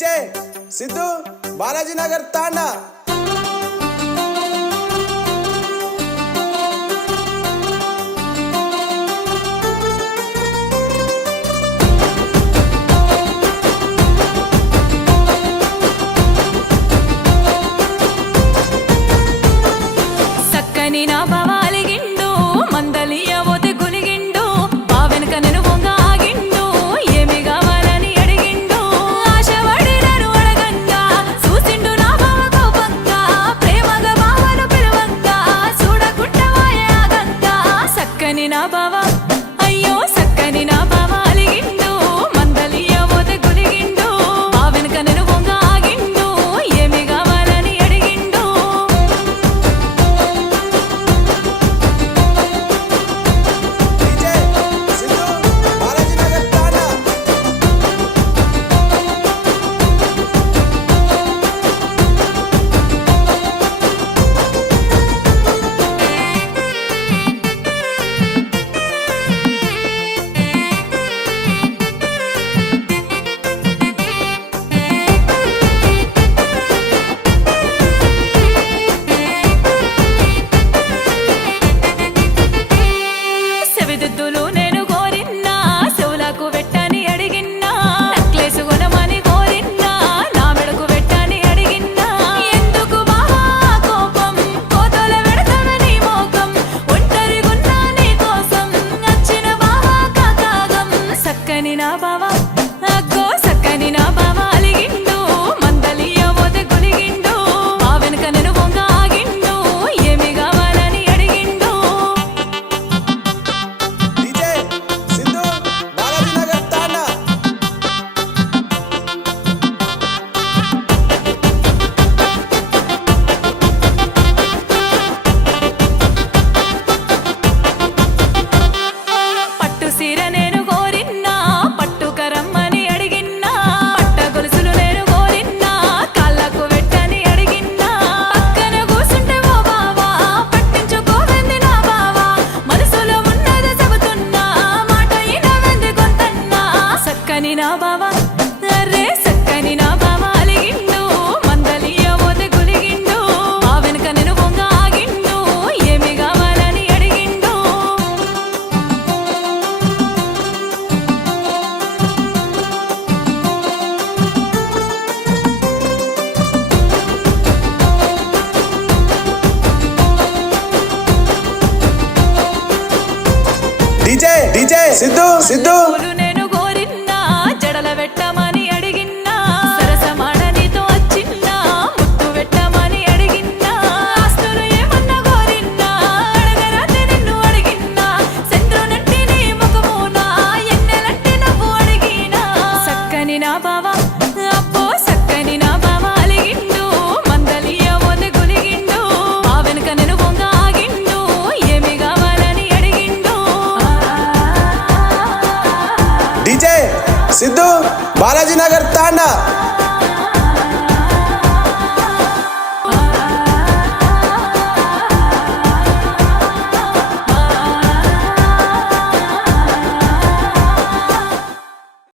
DJ Sidhu Balaji Nagar तांडा। సక్కని నా బావాలి గిండు మందలియ పోతే గులిగిండు ఆ వెనక నేను వంగ ఆగిండు ఏమి కావాలని అడిగిండు ఆశపడి నన్ను అడగంగా చూసిండు నా బావ కోపంగా ప్రేమగా బావను పిలవంగా చూడకుండా ఆగంగా సక్కని నా బావ అయ్యో సక్కని నా బావ అలిగిండు మందలియ పోతే గులిగిండు ఆ వెనక నేను వంగ ఆగిండు ఏమి కావాలని అడిగిండు సెవిదిద్దులు నేను కోరిన్నా చెవులకు వెట్టని అడిగిన్నా నెక్లెస్ కొనమని కోరిన్నా నా మెడకు వెట్టని అడిగిన్నా ఎందుకు బావా కోపం కోతల వెడతవని మోకం ఒంటరిగున్నా నీ కోసం నచ్చిన బావా కాకాగం సక్కని నా బావా అగ్గో సక్కని నా బావా అలిగిండు మందలియ పోతే గులిగిండు ఆ వెనుక నేను వంగ ఆగిండు ఏమి కావాలని అడిగిండు डीजे सिद्धू बालाजी नगर तांडा। పట్టు సీర నేను కోరిన్నా పట్టుక రమ్మని అడిగిన్నా పట్ట గొలుసులు నేను కోరిన్నా కాళ్ళకు వెట్టని అడిగిన్నా పక్కన కూసుంటే ఓ బావా పట్టించుకోవెంది నా బావా మనసులో ఉన్నది చెబుతున్నా మాట ఇనవెంది కొంతన్నా సక్కని నా బావా అరే సక్కని నా బావా అలిగిండు మందలియ పోతే గులిగిండు ఆ వెనుక నేను వంగ ఆగిండు ఏమి కావాలని అడిగిండు डीजे सिद्धू